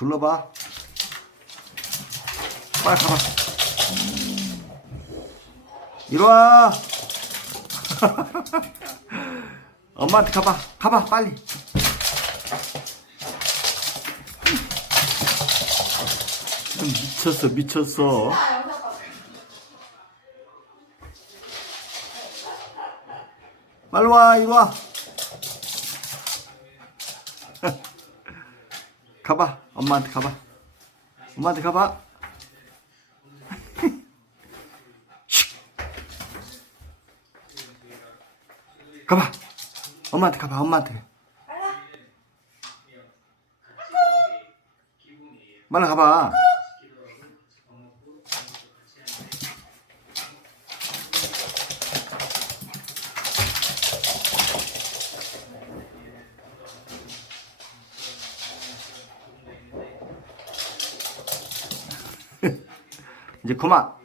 불러봐. 빨리 가봐. 이리 와. 엄마한테 가봐. 가봐, 빨리. 미쳤어, 미쳤어. 빨리 와, 이리 와. 가봐, 엄마한테 가봐. 엄마한테 가봐. 쉿. 가봐. 엄마한테 가봐, 엄마한테. 빨리 가봐. 이제 그만.